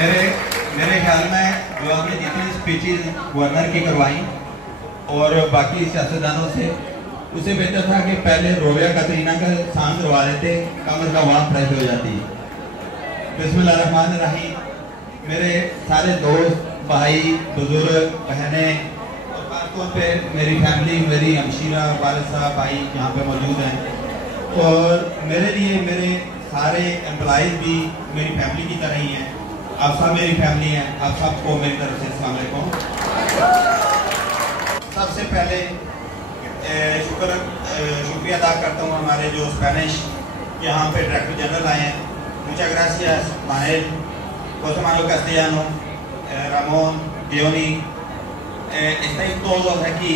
मेरे मेरे ख्याल में जो आपने जितनी स्पीचेज गवर्नर की करवाई और बाकी सियासतदानों से, उससे बेहतर था कि पहले रोबिया कतरीना का सांग करवा देते, कम अज कम वहाँ फ्रेश हो जाती। बिस्मिल्लाहिर्रहमानिर्रहीम। मेरे सारे दोस्त, भाई, बुजुर्ग, बहनें और खासतौर पे मेरी फैमिली, मेरी हमशीरा, वालिद साहब, भाई यहाँ पे मौजूद हैं और मेरे लिए मेरे सारे एम्प्लॉइज़ भी मेरी फैमिली की तरह ही हैं। आप सब मेरी फैमिली हैं। आप सबको मेरी तरफ से अस्सलाम वालेकुम। सबसे पहले शुक्रिया अदा करता हूँ हमारे जो स्पेनिश यहाँ पे डायरेक्टर जनरल आए हैं। मुchas gracias Manuel, José Manuel Castellano, Ramón, Diony. Estáis todos aquí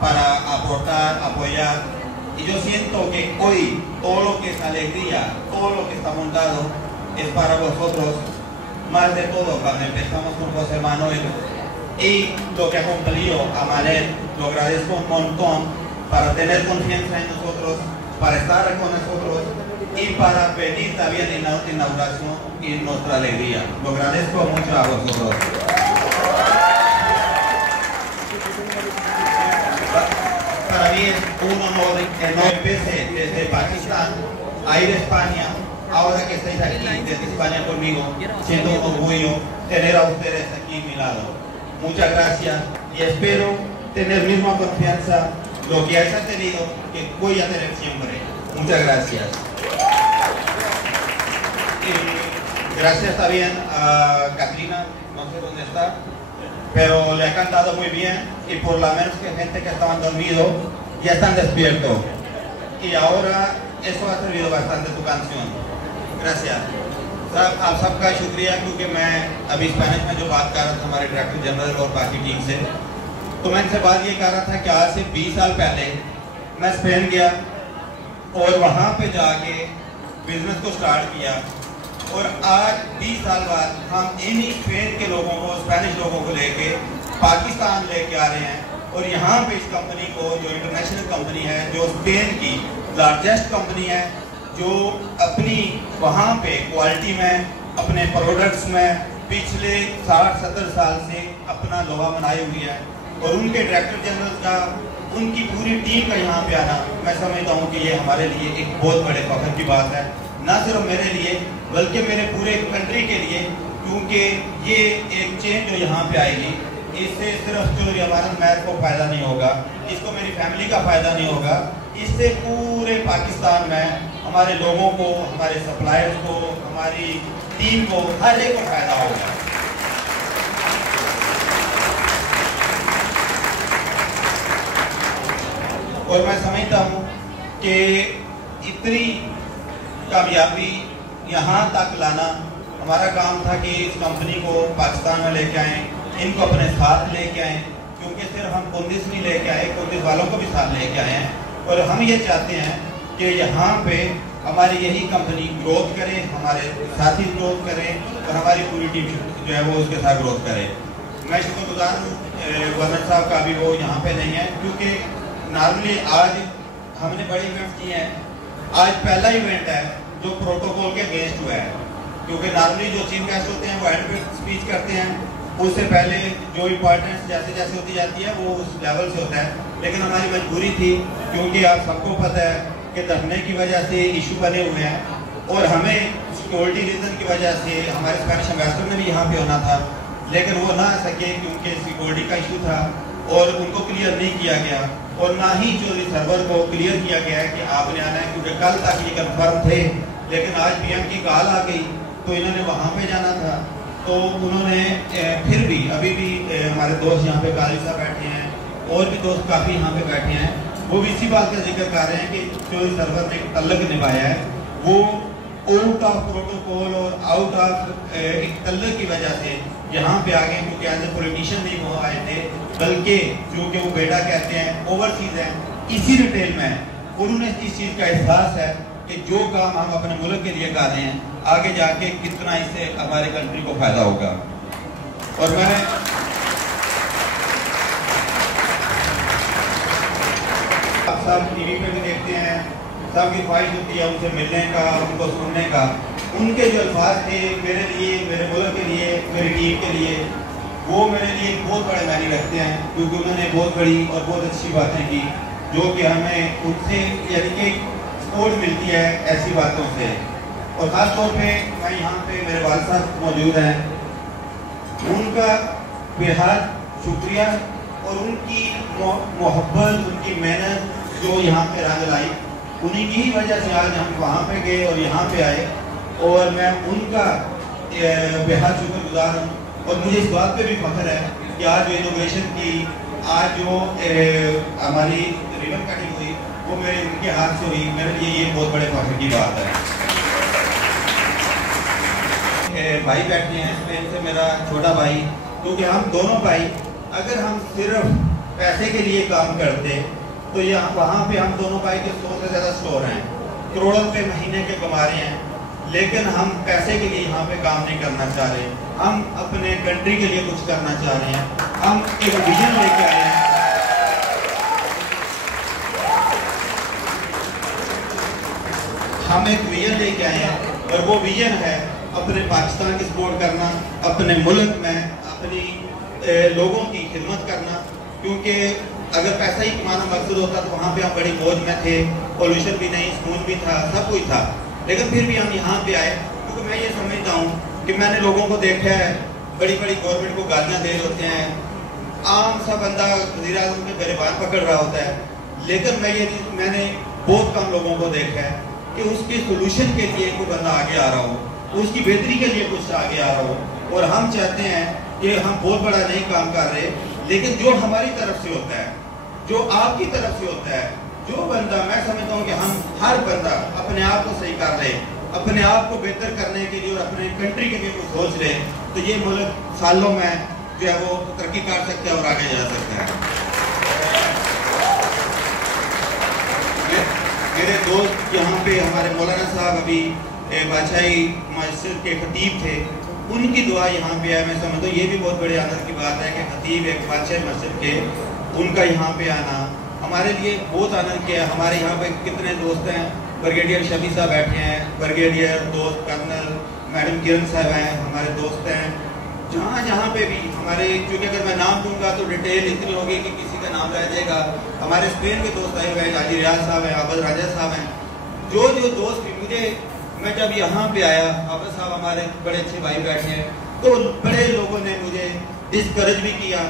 para aportar, apoyar, y yo siento que hoy todo lo que es alegría, todo lo que está montado es para vosotros, más de todo cuando empezamos con José Manuel y lo que ha cumplido a Manuel. Lo agradezco un montón para tener confianza en nosotros, para estar con nosotros y para pedir también la inauguración y nuestra alegría. Lo agradezco mucho a vosotros. Para mí es un honor que no empecé desde Pakistán a ir a España. Ahora que estáis aquí desde España conmigo, siento un orgullo tener a ustedes aquí a mi lado. Muchas gracias y espero tener misma confianza lo que hayas tenido, que voy a tener siempre. Muchas gracias. Y gracias también a Katrina, no sé dónde está, pero le ha cantado muy bien y por lo menos que gente que estaban dormidos ya están despiertos. Y ahora eso ha servido bastante tu canción. Gracias. आप सबका शुक्रिया, क्योंकि मैं अभी Spanish में जो बात कर रहा था हमारे डायरेक्टर जनरल और बाकी टीम से, तो मैं इनसे बात ये कर रहा था कि आज से 20 साल पहले मैं स्पेन गया और वहाँ पे जाके बिजनेस को स्टार्ट किया और आज 20 साल बाद हम इन्हीं स्पेन के लोगों को, स्पेनिश लोगों को लेके पाकिस्तान लेके आ रहे हैं और यहाँ पे इस कंपनी को, जो इंटरनेशनल कंपनी है, जो स्पेन की लार्जेस्ट कंपनी है, जो अपनी वहाँ पे क्वालिटी में, अपने प्रोडक्ट्स में पिछले 60-70 साल से अपना लोहा बनाई हुई है और उनके डायरेक्टर जनरल का, उनकी पूरी टीम का यहाँ पे आना, मैं समझता हूँ कि ये हमारे लिए एक बहुत बड़े फख्र की बात है, ना सिर्फ मेरे लिए बल्कि मेरे पूरे कंट्री के लिए, क्योंकि ये एक चेंज जो यहाँ पे आएगी, इससे सिर्फ जो हमारा मैच को फ़ायदा नहीं होगा, इसको मेरी फैमिली का फ़ायदा नहीं होगा, इससे पूरे पाकिस्तान में हमारे लोगों को, हमारे सप्लायर्स को, हमारी टीम को, हर एक को फ़ायदा होगा। और मैं समझता हूँ कि इतनी कामयाबी यहाँ तक लाना हमारा काम था कि इस कंपनी को पाकिस्तान में लेके आएँ, इनको अपने साथ लेके आएँ, क्योंकि सिर्फ हम कुंदिस नहीं लेके आए, कुंदिस वालों को भी साथ लेके आए हैं और हम ये चाहते हैं कि यहाँ पे हमारी यही कंपनी ग्रोथ करे, हमारे साथी ग्रोथ करें और हमारी पूरी टीम जो है वो उसके साथ ग्रोथ करे। मैं शुक्रगुजार हूँ गवर्नर साहब का, भी वो यहाँ पे नहीं है, क्योंकि नॉर्मली आज हमने बड़े इवेंट किए हैं, आज पहला इवेंट है जो प्रोटोकॉल के अगेंस्ट हुआ है, क्योंकि नॉर्मली जो चीफ गेस्ट होते हैं वो एंड पे स्पीच करते हैं, उससे पहले जो इम्पोर्टेंस जैसे जैसे होती जाती है वो उस लेवल से होता है। लेकिन हमारी मजबूरी थी, क्योंकि आप सबको पता है कि दफने की वजह से इशू बने हुए हैं और हमें सिक्योरिटी रीज़न की वजह से हमारे स्पेनिश एम्बेसडर ने भी यहाँ पे होना था, लेकिन वो ना आ सके क्योंकि सिक्योरिटी का इशू था और उनको क्लियर नहीं किया गया और ना ही जो सर्वर को क्लियर किया गया है कि आपने आना है, क्योंकि कल तक ये कन्फर्म थे, लेकिन आज पीएम की कॉल आ गई तो इन्होंने वहाँ पे जाना था, तो उन्होंने फिर भी अभी भी हमारे दोस्त यहाँ पे काली साहब बैठे हैं और भी दोस्त काफ़ी यहाँ पे बैठे हैं, वो भी इसी बात का जिक्र कर रहे हैं कि जो इस सर्वर ने तल्लक निभाया है वो आउट ऑफ प्रोटोकॉल और आउट ऑफ एक तल्लक की वजह से यहाँ पे आ गए, क्योंकि एज ए पॉलिटिशियन नहीं वो आए थे, बल्कि जो कि वो बेटा कहते हैं ओवरसीज हैं, इसी रिटेल में उन्होंने इस चीज़ का एहसास है कि जो काम हम अपने मुल्क के लिए कर रहे हैं, आगे जाके कितना इससे हमारे कंट्री को फायदा होगा। और मैं आप सब टीवी पे भी देखते हैं, सबकी ख्वाहिश होती है उनसे मिलने का, उनको सुनने का। उनके जो अल्फाज थे मेरे लिए, मेरे मुल्क के लिए, मेरी टीम के लिए, वो मेरे लिए बहुत बड़े मायने रखते हैं, क्योंकि उन्होंने बहुत बड़ी और बहुत अच्छी बातें की जो कि हमें उनसे यानी कि सपोर्ट मिलती है ऐसी बातों से। और ख़ास तौर पे मैं यहाँ पे मेरे वालिद साहब मौजूद हैं, उनका बेहद शुक्रिया और उनकी मोहब्बत, उनकी मेहनत जो यहाँ पे रंग लाई, उन्हीं की ही वजह से आज हम वहाँ पे गए और यहाँ पे आए। और मैं उनका बेहद शुक्रगुजार हूँ। और मुझे इस बात पे भी फख्र है कि आज जो इनोग्रेशन की, आज जो हमारी रिबन कटिंग हुई वो मेरे उनके हाथ से हुई। मेरे लिए ये बहुत बड़े फख्र की बात है। भाई बैठे हैं स्पेन से, मेरा छोटा भाई, क्योंकि हम दोनों भाई अगर हम सिर्फ पैसे के लिए काम करते तो यहाँ वहाँ पे हम दोनों भाई के 100 से ज़्यादा स्टोर हैं, करोड़ों रुपए महीने के कमा रहे हैं, लेकिन हम पैसे के लिए यहाँ पे काम नहीं करना चाह रहे। हम अपने कंट्री के लिए कुछ करना चाह रहे हैं। हम एक विजन लेके आए हैं। हम एक विजन लेके आए हैं और वो विजन है अपने पाकिस्तान की सपोर्ट करना, अपने मुल्क में अपनी लोगों की खिदमत करना। क्योंकि अगर पैसा ही कमाना मकसद होता तो वहाँ पे हम बड़ी मौज में थे, पॉल्यूशन भी नहीं, सुकून भी था, सब कुछ था। लेकिन फिर भी हम यहाँ पे आए क्योंकि मैं ये समझता हूँ कि मैंने लोगों को देखा है बड़ी बड़ी गवर्नमेंट को गालियाँ दे होते हैं, आम सा बंदा वज़ीर आज़म के गिरबान पकड़ रहा होता है, लेकिन मैंने बहुत कम लोगों को देखा है कि उसके सोल्यूशन के लिए कोई बंदा आगे आ रहा हो, उसकी बेहतरी के लिए कुछ आगे आ रहा हो। और हम चाहते हैं कि हम बहुत बड़ा नहीं काम कर रहे, लेकिन जो हमारी तरफ से होता है, जो आपकी तरफ से होता है, जो बंदा, मैं समझता हूँ कि हम हर बंदा अपने आप को सही कर रहे, अपने आप को बेहतर करने के लिए और अपने कंट्री के लिए कुछ सोच रहे, तो ये मुल्क सालों में जो है वो तरक्की कर सकता है और आगे जा सकता है। मेरे दोस्त यहाँ पे हमारे मौलाना साहब अभी बादशाही मस्जिद के खतीब थे, उनकी दुआ यहाँ पे है। मैं समझता हूँ ये भी बहुत बड़े आनंद की बात है कि खतीब एक बादशाही मस्जिद के, उनका यहाँ पे आना हमारे लिए बहुत आनंद किया। हमारे यहाँ पे कितने दोस्त हैं, ब्रिगेडियर शफी साहब बैठे हैं, ब्रिगेडियर दोस्त कर्नल मैडम किरण साहब हैं, हमारे दोस्त हैं। जहाँ जहाँ पे भी हमारे, क्योंकि अगर मैं नाम दूंगा तो डिटेल इतनी होगी कि किसी का नाम रह जाएगा। हमारे स्पेन के दोस्त आए हुए हैं, हाजी रियाज साहब हैं, आबद राजा साहब हैं, जो जो दोस्त भी मुझे, मैं जब यहाँ पे आया, आबद साहब हमारे बड़े अच्छे भाई बैठे हैं, तो बड़े लोगों ने मुझे डिस्करेज भी किया,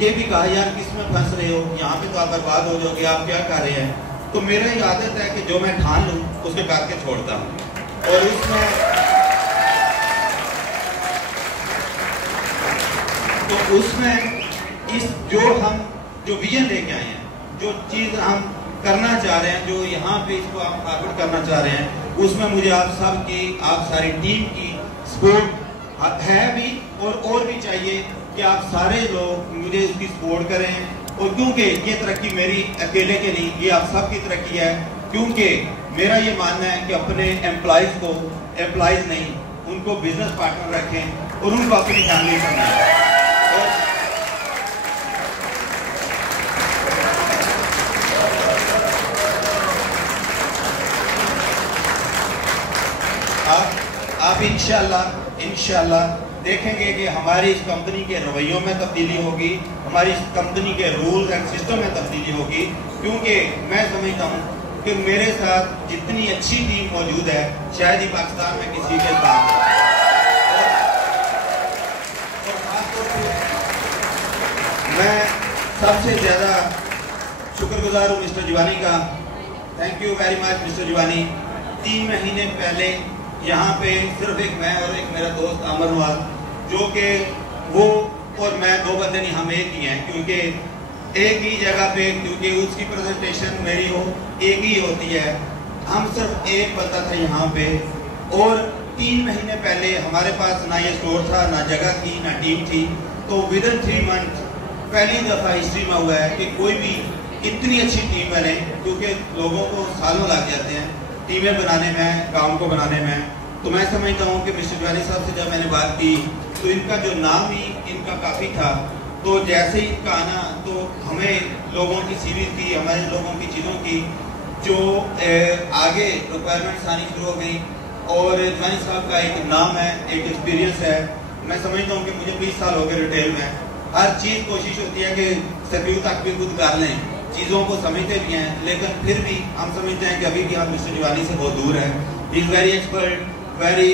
ये भी कहा यार किस में फंस रहे हो, यहाँ पे तो आप बर्बाद हो जाओगे, आप क्या कर रहे हैं। तो मेरा ही आदत है कि जो मैं ठान लूँ उसके करके छोड़ता हूँ। और उसमें इस जो विजन लेके आए हैं, जो चीज़ हम करना चाह रहे हैं, जो यहाँ पे इसको आप फॉरवर्ड करना चाह रहे हैं, उसमें मुझे आप सब की, आप सारी टीम की सपोर्ट है भी और भी चाहिए कि आप सारे लोग मुझे इसकी सपोर्ट करें। और क्योंकि ये तरक्की मेरी अकेले के नहीं, ये आप सब की तरक्की है। क्योंकि मेरा ये मानना है कि अपने एम्प्लॉयज़ को एम्प्लॉयज़ नहीं, उनको बिजनेस पार्टनर रखें और उनको अपनी फैमिली बनाएं। आप इंशाल्लाह देखेंगे कि हमारी इस कंपनी के रवैयों में तब्दीली होगी, हमारी इस कंपनी के रूल्स एंड सिस्टम में तब्दीली होगी। क्योंकि मैं समझता हूँ कि मेरे साथ जितनी अच्छी टीम मौजूद है शायद ही पाकिस्तान में किसी के साथ है। और खासतौर पर मैं सबसे ज़्यादा शुक्रगुजार हूँ मिस्टर जीवानी का। Thank you very much mister Jiwani. 3 महीने पहले यहाँ पे सिर्फ एक मैं और एक मेरा दोस्त अमर नवाज, जो कि वो और मैं 2 बंदे नहीं, हम एक ही हैं, क्योंकि एक ही जगह पे, क्योंकि उसकी प्रेजेंटेशन मेरी हो एक ही होती है। हम सिर्फ एक बंदा था यहाँ पे। और 3 महीने पहले हमारे पास ना ये स्टोर था, ना जगह थी, ना टीम थी। तो विद इन 3 मंथ पहली दफ़ा हिस्ट्री में हुआ है कि कोई भी इतनी अच्छी टीम बने, क्योंकि लोगों को सालों लग जाते हैं टीमें बनाने में, काम को बनाने में। तो मैं समझता हूँ कि मिस्टर जीवानी साहब से जब मैंने बात की तो इनका जो नाम ही इनका काफ़ी था। तो जैसे ही इनका आना, तो हमें लोगों की सीरीज की, हमारे लोगों की चीज़ों की जो आगे रिक्वायरमेंट्स आनी शुरू हो गई और जवानी साहब का एक नाम है, एक एक्सपीरियंस है। मैं समझता हूँ कि मुझे 20 साल हो गए रिटेल में। हर चीज़ कोशिश होती है कि सर्व्यू तक भी खुद कर लें, चीज़ों को समझते भी हैं, लेकिन फिर भी हम समझते हैं कि अभी भी हम मिस्टर जिवानी से बहुत दूर हैं। He is very expert, very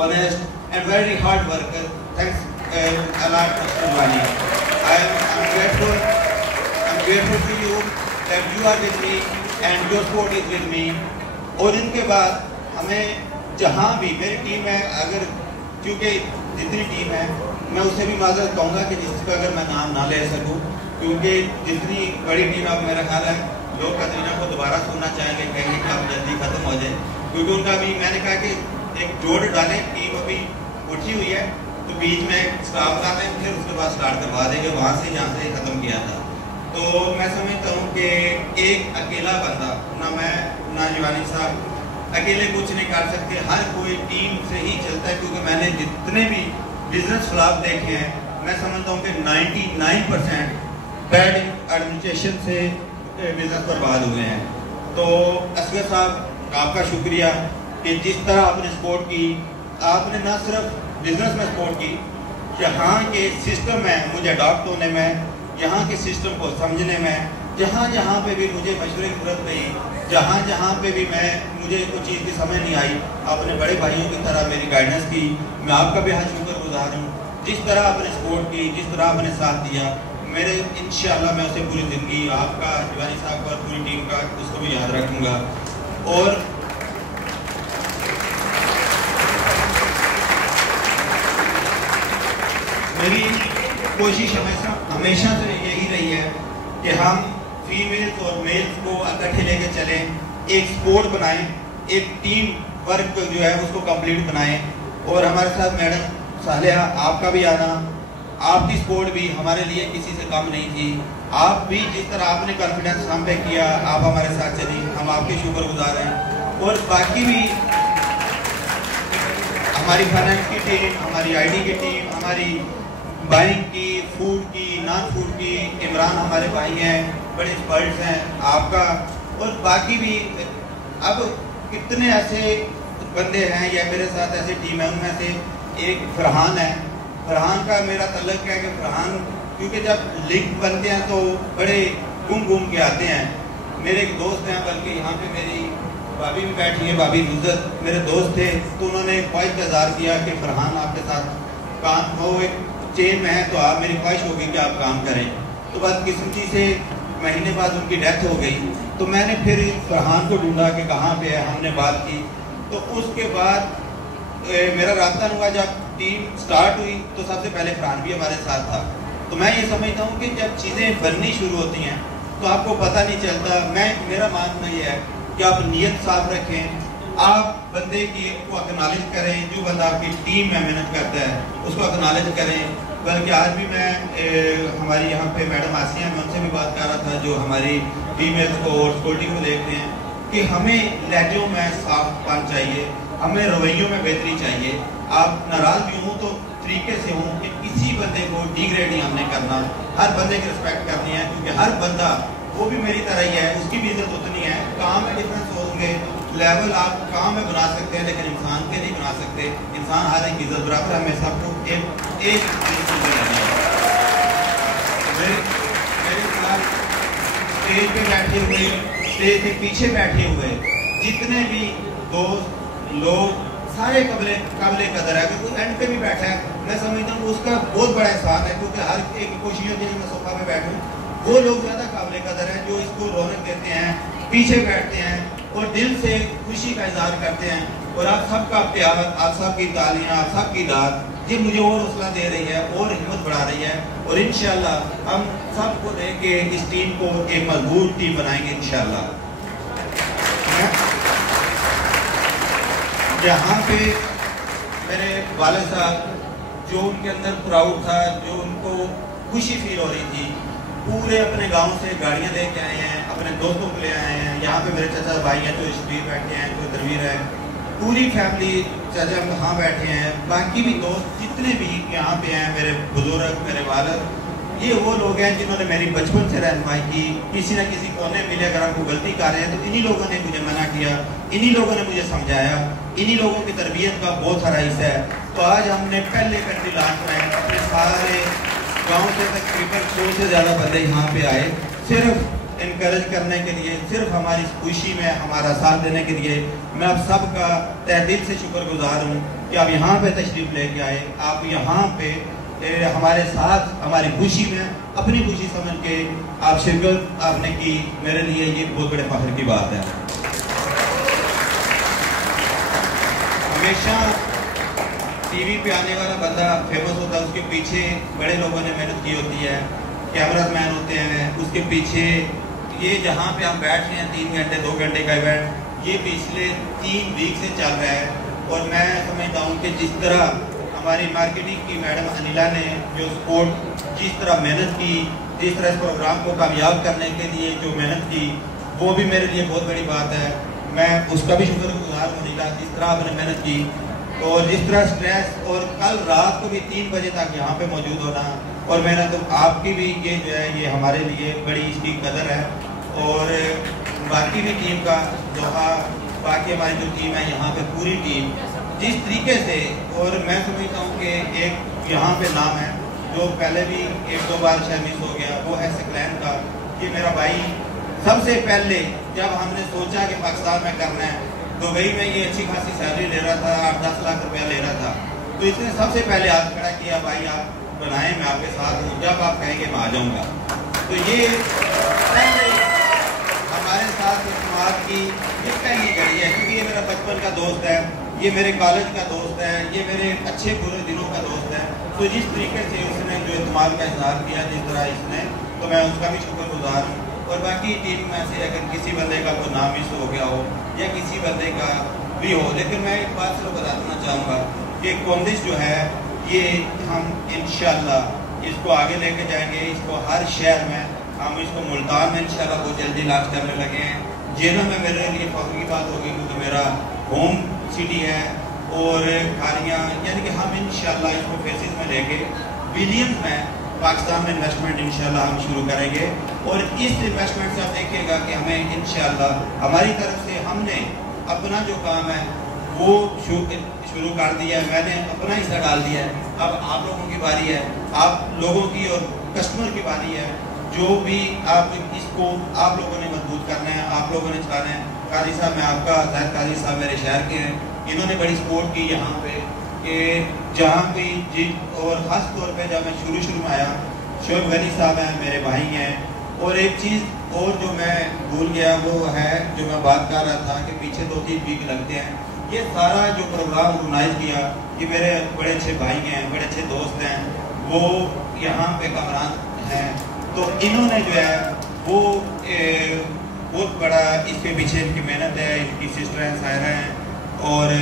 honest and very hard worker. Thanks a lot mister Jiwani. I'm grateful to you that you are with me and your support is with me। और इनके बाद हमें जहाँ भी मेरी टीम है, अगर क्योंकि जितनी टीम है मैं उससे भी माजरत कहूँगा कि जिसका अगर मैं नाम ना ले सकूँ, क्योंकि जितनी बड़ी टीम अब मेरा ख्याल है लोग कतरीना को दोबारा सुनना चाहेंगे, कहेंगे कि अब जल्दी खत्म हो जाए, क्योंकि उनका भी मैंने कहा कि एक जोड़ डालें, टीम अभी उठी हुई है तो बीच में स्टाफ डालें, फिर उसके बाद स्टार्ट करवा देंगे वहाँ से जहाँ से ख़त्म किया था। तो मैं समझता हूँ कि एक अकेला बंदा, ना मैं ना जिवानी साहब अकेले कुछ नहीं कर सकते, हर कोई टीम से ही चलता है। क्योंकि मैंने जितने भी बिजनेस फ्लॉप देखे हैं, मैं समझता हूँ कि 99% बैड एडमिनिस्ट्रेशन से बिजनेस बर्बाद हुए हैं। तो असगर साहब आपका शुक्रिया कि जिस तरह आपने सपोर्ट की, आपने ना सिर्फ बिजनेस में सपोर्ट की, यहाँ के सिस्टम में मुझे अडॉप्ट होने में, यहाँ के सिस्टम को समझने में, जहाँ जहाँ पे भी मुझे मशवरे की जरूरत नहीं, जहाँ जहाँ पे भी मुझे कोई चीज़ की समझ नहीं आई, आपने बड़े भाइयों की तरह मेरी गाइडेंस की। मैं आपका भी हाथ शुक्रगुजार हूँ, जिस तरह आपने सपोर्ट की, जिस तरह आपने साथ दिया। मेरे इंशाल्लाह मैं उसे पूरी ज़िंदगी आपका, जिवानी साहब का, पूरी टीम का, उसको भी याद रखूँगा। और मेरी कोशिश हमेशा से यही रही है कि हम फीमेल्स और मेल्स को इकट्ठे लेके चलें, एक स्पोर्ट बनाएं, एक टीम वर्क जो है उसको कंप्लीट बनाएं। और हमारे साथ मैडम सालेहा, आपका भी आना, आपकी सपोर्ट भी हमारे लिए किसी से कम नहीं थी। आप भी जिस तरह आपने कॉन्फिडेंस हम पे किया, आप हमारे साथ चली, हम आपके शुक्रगुजार हैं। और बाकी भी हमारी फाइनेंस की टीम, हमारी आईडी की टीम, हमारी बाइंग की, फूड की, नॉन फूड की, इमरान हमारे भाई हैं, बड़े एक्सपर्ट्स हैं आपका। और बाकी भी अब कितने ऐसे बंदे हैं या मेरे साथ ऐसे टीम है, उनमें से एक फरहान है। फरहान का मेरा तल्लक है कि फरहान, क्योंकि जब लिंक बनते हैं तो बड़े घूम के आते हैं। मेरे एक दोस्त हैं, बल्कि यहाँ पे मेरी भाभी भी बैठी है, भाभी नुज़रत, मेरे दोस्त थे, तो उन्होंने ख्वाहिश का इज़हार किया कि फरहान आपके साथ काम हो, एक चेन में है तो आप, मेरी ख्वाहिश होगी कि आप काम करें। तो बदकिस्मती से महीने बाद उनकी डेथ हो गई। तो मैंने फिर फरहान को ढूंढा कि कहाँ पे है, हमने बात की। तो उसके बाद मेरा रास्ता हुआ, जब टीम स्टार्ट हुई तो सबसे पहले फरहान भी हमारे साथ था। तो मैं ये समझता हूँ कि जब चीज़ें बननी शुरू होती हैं तो आपको पता नहीं चलता। मेरा मानना ये है कि आप नीयत साफ रखें, आप बंदे की को एक्नॉलेज करें, जो बंदा आपकी टीम में मेहनत करता है उसको एक्नॉलेज करें। बल्कि आज भी मैं हमारी यहाँ पे मैडम आसिया, मैं उनसे भी बात कर रहा था, जो हमारी फीमेल्स को और सिक्योरिटी को देखते हैं, कि हमें लहजों में साफपन चाहिए, हमें रवैयों में बेहतरी चाहिए। आप नाराज भी हों तो तरीके से हों कि किसी बंदे को डिग्रेड नहीं हमने करना, हर बंदे की रिस्पेक्ट करनी है, क्योंकि हर बंदा वो भी मेरी तरह ही है, उसकी भी इज्जत उतनी है। काम में डिफरेंस होंगे, लेवल आप काम में बना सकते हैं, लेकिन इंसान के नहीं बना सकते। इंसान हर एक इज्जत बराबर, हमें सबको एक मेरे साथ स्टेज पे बैठे हुए, स्टेज के पीछे बैठे हुए जितने भी दोस्त लोग, सारे काबिले कदर है। क्योंकि एंड पे भी बैठा है, मैं समझता हूँ उसका बहुत बड़ा एहसान है, क्योंकि हर एक की कोशिश होती है कि मैं सोफा पे बैठूँ। वो लोग ज़्यादा काबिले कदर है जो इसको रौनक देते हैं, पीछे बैठते हैं और दिल से खुशी का इजहार करते हैं। और आप सबका प्यार, आप सबकी तालियां, आप सबकी दाद, ये मुझे और हौसला दे रही है और हिम्मत बढ़ा रही है। और इंशाल्लाह हम सबको लेके इस टीम को एक मजबूत टीम बनाएंगे इंशाल्लाह। यहाँ पे मेरे वालिद साहब, जो उनके अंदर प्राउड था, जो उनको खुशी फील हो रही थी, पूरे अपने गांव से गाड़ियां लेके आए हैं, अपने दोस्तों को ले आए हैं। यहाँ पे मेरे चाचा भाई हैं जो शबीर बैठे हैं, जो दरवीर है, पूरी फैमिली, चाचा हम यहाँ बैठे हैं, बाकी भी दोस्त जितने भी यहाँ पे हैं, मेरे बुजुर्ग, मेरे वालिद, ये वो लोग हैं जिन्होंने मेरी बचपन से रहनुमाई की। किसी न किसी कोने मिले अगर आपको गलती कर रहे हैं तो इन्हीं लोगों ने मुझे मना किया, इन्हीं लोगों ने मुझे समझाया, इन्हीं लोगों की तरबियत का बहुत सारा हिस्सा है। तो आज हमने पहले कंट्री लॉन्च में अपने सारे गाँव से तकरीबन 100 से ज़्यादा बंदे यहाँ पे आए, सिर्फ इनकरेज करने के लिए, सिर्फ हमारी खुशी में हमारा साथ देने के लिए। मैं आप सबका तहे दिल से शुक्रगुजार हूँ कि आप यहाँ पे तशरीफ़ लेके आए, आप यहाँ पे हमारे साथ हमारी खुशी में अपनी खुशी समझ के आप शिरकत आपने की। मेरे लिए ये बहुत बड़े फख्र की बात है। हमेशा टीवी पे आने वाला बंदा फेमस होता है, उसके पीछे बड़े लोगों ने मेहनत की होती है, कैमरा मैन होते हैं, उसके पीछे ये जहाँ पे हम बैठ रहे हैं 3 घंटे 2 घंटे का इवेंट, ये पिछले 3 वीक से चल रहा है। और मैं समझता हूँ कि जिस तरह हमारी मार्केटिंग की मैडम अनिला ने जो सपोर्ट, जिस तरह मेहनत की, जिस तरह इस प्रोग्राम को कामयाब करने के लिए जो मेहनत की, वो भी मेरे लिए बहुत बड़ी बात है। मैं उसका भी शुक्रगुजार हूँ अनिला, जिस तरह आपने मेहनत की और जिस तरह स्ट्रेस, और कल रात को भी 3 बजे तक यहाँ पे मौजूद होना और मेहनत तो आपकी भी ये जो है ये हमारे लिए बड़ी इसकी कदर है। और बाकी भी टीम का दोहा, बाकी हमारी जो टीम है यहाँ पे पूरी टीम जिस तरीके से, और मैं समझता हूँ कि एक यहाँ पे नाम है जो पहले भी 1-2 बार शायद मिस हो गया, वो है सकलैन का। ये मेरा भाई सबसे पहले जब हमने सोचा कि पाकिस्तान में करना है, दुबई में ये अच्छी खासी सैलरी ले रहा था, 8-10 लाख रुपया ले रहा था, तो इसने सबसे पहले हाथ खड़ा किया, भाई आप बनाएं, मैं आपके साथ हूँ, जब आप कहेंगे मैं आ जाऊँगा। तो ये हमारे साथ समाज की इसका ये घड़ी है, क्योंकि ये मेरा बचपन का दोस्त है, ये मेरे कॉलेज का दोस्त है, ये मेरे अच्छे बुरे दिनों का दोस्त है। तो जिस तरीके से उसने जो इत्मीनान का इजहार किया जिस तरह इसने, तो मैं उसका भी शुक्रगुजार हूँ। और बाकी टीम में से अगर किसी बंदे का कोई नाम मिस हो गया हो या किसी बंदे का भी हो, लेकिन मैं एक बात सिर्फ बताना चाहूँगा कि कोंदिश जो है ये हम इंशाल्लाह इसको आगे लेके जाएंगे, इसको हर शहर में, हम इसको मुल्तान में इंशाल्लाह बहुत जल्दी लॉन्च करने लगे हैं। जेना में मेरे लिए फख्र की बात होगी क्योंकि मेरा होम सिटी है, और खालियाँ, यानी कि हम इंशाल्लाह इसको फेसिस में लेके बिलियंस में पाकिस्तान में इन्वेस्टमेंट इंशाल्लाह हम शुरू करेंगे। और इस इन्वेस्टमेंट से आप देखिएगा कि हमें इंशाल्लाह हमारी तरफ से हमने अपना जो काम है वो शुरू कर दिया है, मैंने अपना हिस्सा डाल दिया है। अब आप लोगों की बारी है, आप लोगों की और कस्टमर की बारी है, जो भी आप इसको आप लोगों ने मजबूत करना है, आप लोगों ने चलाना है। काजी साहब, मैं आपका जैद काजी साहब मेरे शहर के हैं, इन्होंने बड़ी सपोर्ट की यहाँ पे कि जहाँ भी जी, और ख़ास तौर पे जब मैं शुरू में आया, शोएब गनी साहब हैं, मेरे भाई हैं। और एक चीज़ और जो मैं भूल गया वो है, जो मैं बात कर रहा था कि पीछे 2-3 वीक लगते हैं, ये सारा जो प्रोग्राम ऑर्गेनाइज किया, ये मेरे बड़े अच्छे भाई हैं, बड़े अच्छे दोस्त हैं, वो यहाँ पे कमरान हैं। तो इन्होंने जो है वो बहुत बड़ा इसके पीछे इनकी मेहनत है, इनकी सिस्टर हैं, सायरा हैं, और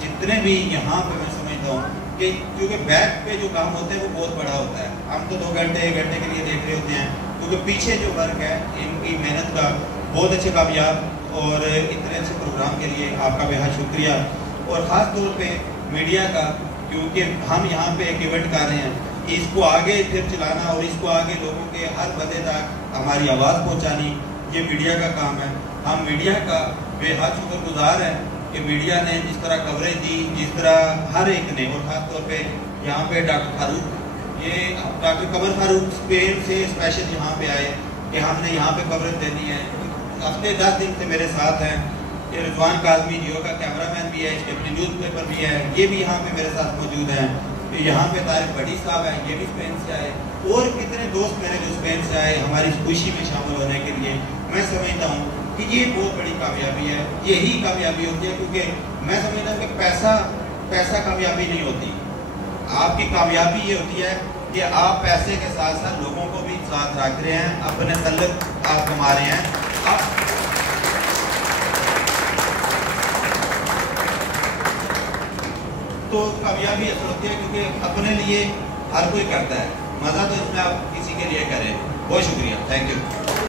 जितने भी यहाँ पे मैं समझता हूँ कि क्योंकि बैक पे जो काम होते हैं वो बहुत बड़ा होता है। हम तो 2 घंटे 1 घंटे के लिए देख रहे होते हैं, क्योंकि पीछे जो वर्क है इनकी मेहनत का बहुत अच्छे कामयाब, और इतने अच्छे प्रोग्राम के लिए आपका बेहद शुक्रिया। और ख़ास तौर पे मीडिया का, क्योंकि हम यहाँ पे एक इवेंट कर रहे हैं, इसको आगे फिर चलाना और इसको आगे लोगों के हर बंदे तक हमारी आवाज़ पहुँचानी, ये मीडिया का काम है। हम मीडिया का बेहद शुक्रगुजार हैं कि मीडिया ने जिस तरह कवरेज दी, जिस तरह हर एक ने, और ख़ास तौर पे यहाँ पे डॉक्टर फारूक, ये डॉक्टर कमर फारूक स्पेन से स्पेशल यहाँ पे आए कि हमने यहाँ पे कवरेज देनी है। हफ्ते 10 दिन से मेरे साथ हैं। ये रिजवान काजमी जियो का कैमरामैन भी है, इसके अपने न्यूज़पेपर भी है, ये भी यहाँ पे मेरे साथ मौजूद हैं। तो यहाँ पे तारिक बड़ी साहब हैं, ये भी स्पेन से आए, और कितने दोस्त मेरे जो स्पेन से आए हमारी खुशी में शामिल होने के लिए। मैं समझता हूँ कि ये बहुत बड़ी कामयाबी है, यही कामयाबी होती है, क्योंकि मैं समझता हूँ कि पैसा कामयाबी नहीं होती। आपकी कामयाबी ये होती है कि आप पैसे के साथ साथ लोगों को भी साथ रख रहे हैं, अपने तल्लुक आप कमा रहे हैं। तो कामयाबी ऐसा होती है क्योंकि अपने लिए हर कोई करता है, मज़ा तो इसमें आप किसी के लिए करें। बहुत शुक्रिया, थैंक यू।